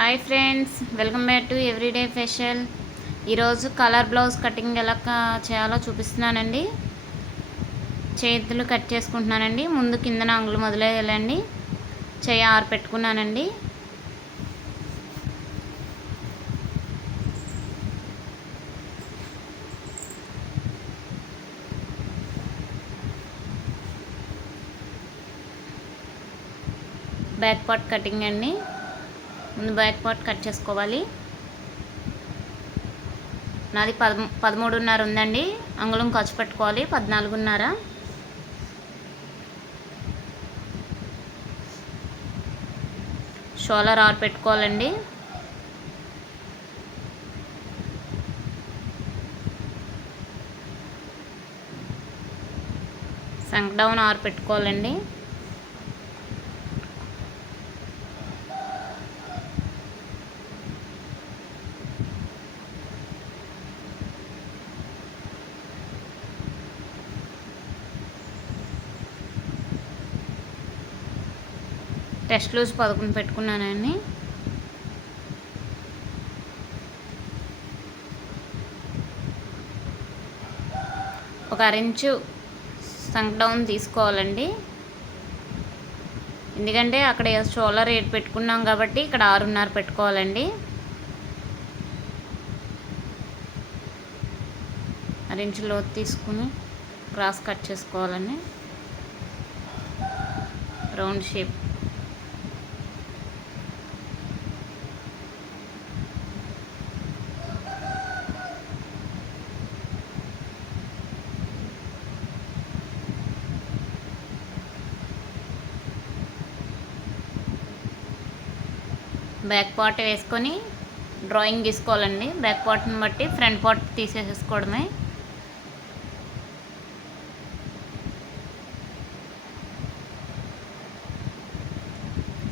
Hi friends, welcome back to everyday ఫెషల్. ఈరోజు colour blouse cutting ఎలా చేయాలో చూపిస్తున్నానండి. చేతులు కట్ చేసుకుంటున్నానండి. ముందు కిందన అంగులు మొదలయ్యాలండి. చెయ్యి ఆరు పెట్టుకున్నానండి. బ్యాక్ పార్ట్ కటింగ్ అండి. ముందు బ్యాక్ పార్ట్ కట్ చేసుకోవాలి. నాది 13.5 ఉందండి. అంగుళం ఖర్చు పెట్టుకోవాలి 14.5. షోల్డర్ 6 పెట్టుకోవాలండి. సంక్ డౌన్ 6 పెట్టుకోవాలండి. టెస్ట్ లూజ్ 11 పెట్టుకున్నానండి. ఒక అరించు సంక్ డౌన్ తీసుకోవాలండి. ఎందుకంటే అక్కడ షోల్డర్ 8 పెట్టుకున్నాం కాబట్టి ఇక్కడ 6.5 పెట్టుకోవాలండి. అరించు లోతు తీసుకుని క్రాస్ కట్ చేసుకోవాలండి. Round shape. బ్యాక్ పార్ట్ వేసుకొని డ్రాయింగ్ గీసుకోవాలండి. బ్యాక్ పార్ట్ని బట్టి ఫ్రంట్ పార్ట్ తీసేసుకోవడమే.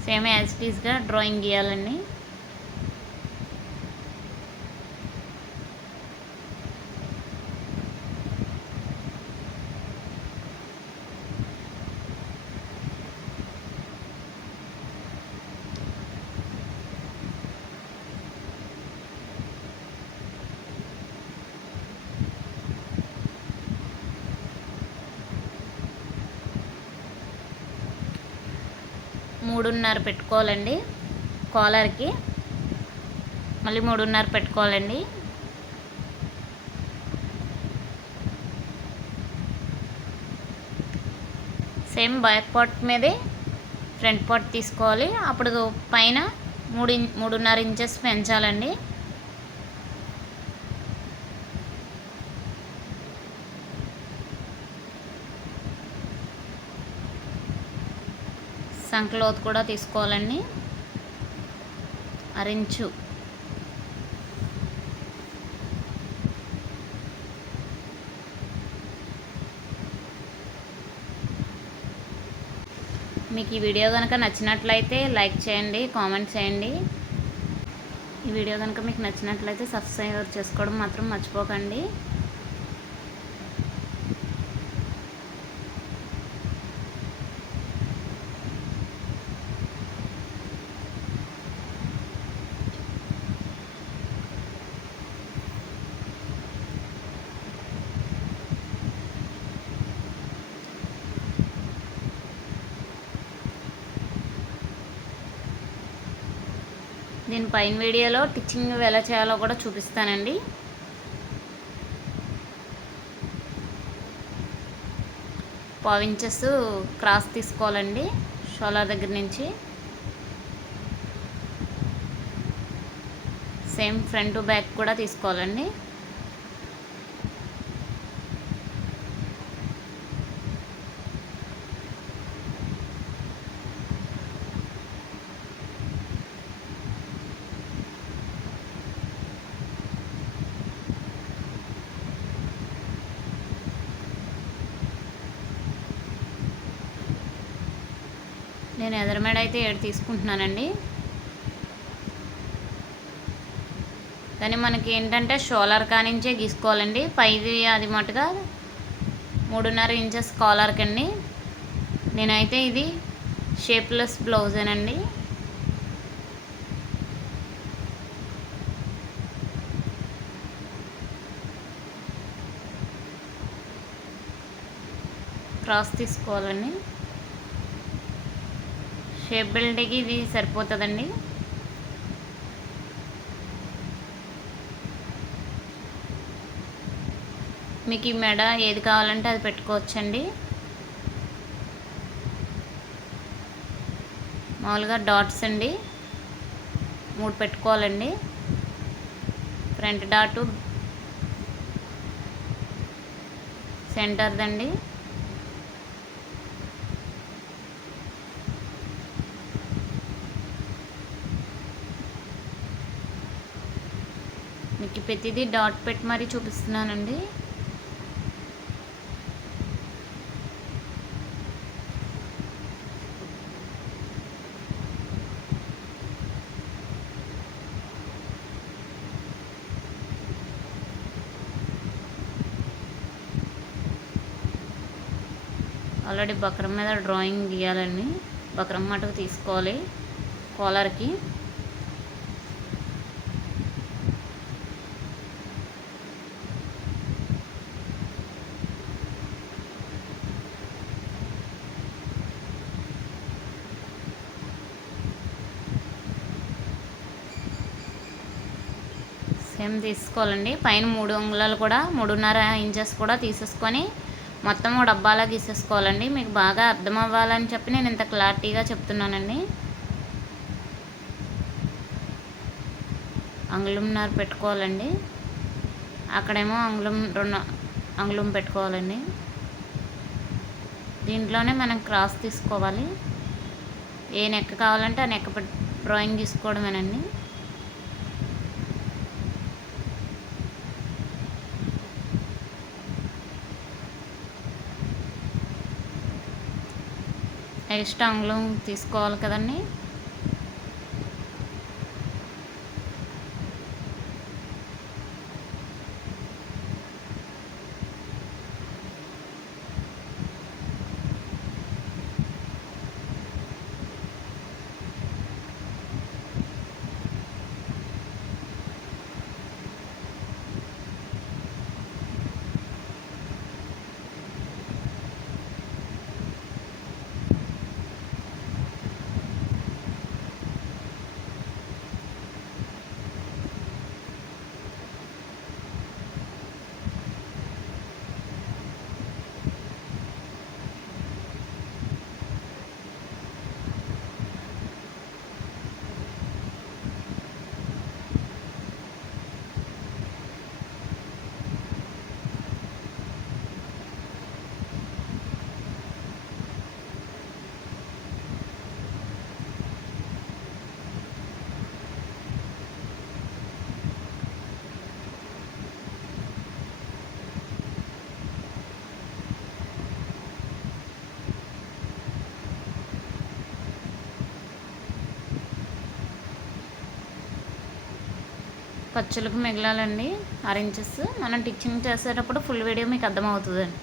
సేమ్ యాజ్ ఇట్ ఈస్గా డ్రాయింగ్ గీయాలండి. మూడున్నర పెట్టుకోవాలండి. కాలర్కి మళ్ళీ 3.5 పెట్టుకోవాలండి. సేమ్ బ్యాక్ పార్ట్ మీదే ఫ్రంట్ పార్ట్ తీసుకోవాలి. అప్పుడు పైన 3.5 ఇంచెస్ పెంచాలండి. సంక్ లోతు కూడా తీసుకోవాలండి. అరించు. మీకు ఈ వీడియో కనుక నచ్చినట్లయితే లైక్ చేయండి, కామెంట్ చేయండి. ఈ వీడియో కనుక మీకు నచ్చినట్లయితే సబ్స్క్రైబ్ చేసుకోవడం మాత్రం మర్చిపోకండి. దీని పైన వీడియోలో టిచ్చింగ్ ఎలా చేయాలో కూడా చూపిస్తానండి. పావించెస్ క్రాస్ తీసుకోవాలండి షోల్డర్ దగ్గర నుంచి. సేమ్ ఫ్రంట్ బ్యాక్ కూడా తీసుకోవాలండి. నేను ఎదరమేడ అయితే 7 తీసుకుంటున్నానండి. కానీ మనకి ఏంటంటే షోల్డర్ కానించే గీసుకోవాలండి. పైది అది మటుగా 3.5 ఇంచెస్ కాలర్కి అండి. నేనైతే ఇది షేప్లెస్ బ్లౌజేనండి. క్రాస్ తీసుకోవాలండి. షేప్ బెల్ట్కి ఇది సరిపోతుందండి. మీకు ఈ మెడ ఏది కావాలంటే అది పెట్టుకోవచ్చండి. మామూలుగా డాట్స్ అండి 3 పెట్టుకోవాలండి. ఫ్రంట్ డాటు, సెంటర్దండి, మీకు ప్రతిదీ డాట్ పెట్టి మరీ చూపిస్తున్నానండి. ఆల్రెడీ బక్రం మీద డ్రాయింగ్ గీయాలండి. బక్రం మటుకు తీసుకోవాలి కాలర్కి. సేమ్ తీసుకోవాలండి. పైన 3 అంగుళాలు కూడా 3.5 ఇంచెస్ కూడా తీసేసుకొని మొత్తం డబ్బాలా గీసేసుకోవాలండి. మీకు బాగా అర్థం అవ్వాలని చెప్పి నేను ఇంత క్లారిటీగా చెప్తున్నానండి. అంగుళంన్నర పెట్టుకోవాలండి. అక్కడేమో అంగుళం 2 అంగుళం పెట్టుకోవాలండి. దీంట్లోనే మనం క్రాస్ తీసుకోవాలి. ఏ నెక్ కావాలంటే ఆ నెక్ డ్రాయింగ్ తీసుకోవడమేనండి. ఎక్స్ట్రా అంగుళం తీసుకోవాలి కదండి. ఖర్చులకు మిగలాలండి 6 ఇంచెస్. మనం టిచ్చింగ్ చేసేటప్పుడు ఫుల్ వీడియో మీకు అర్థమవుతుందండి.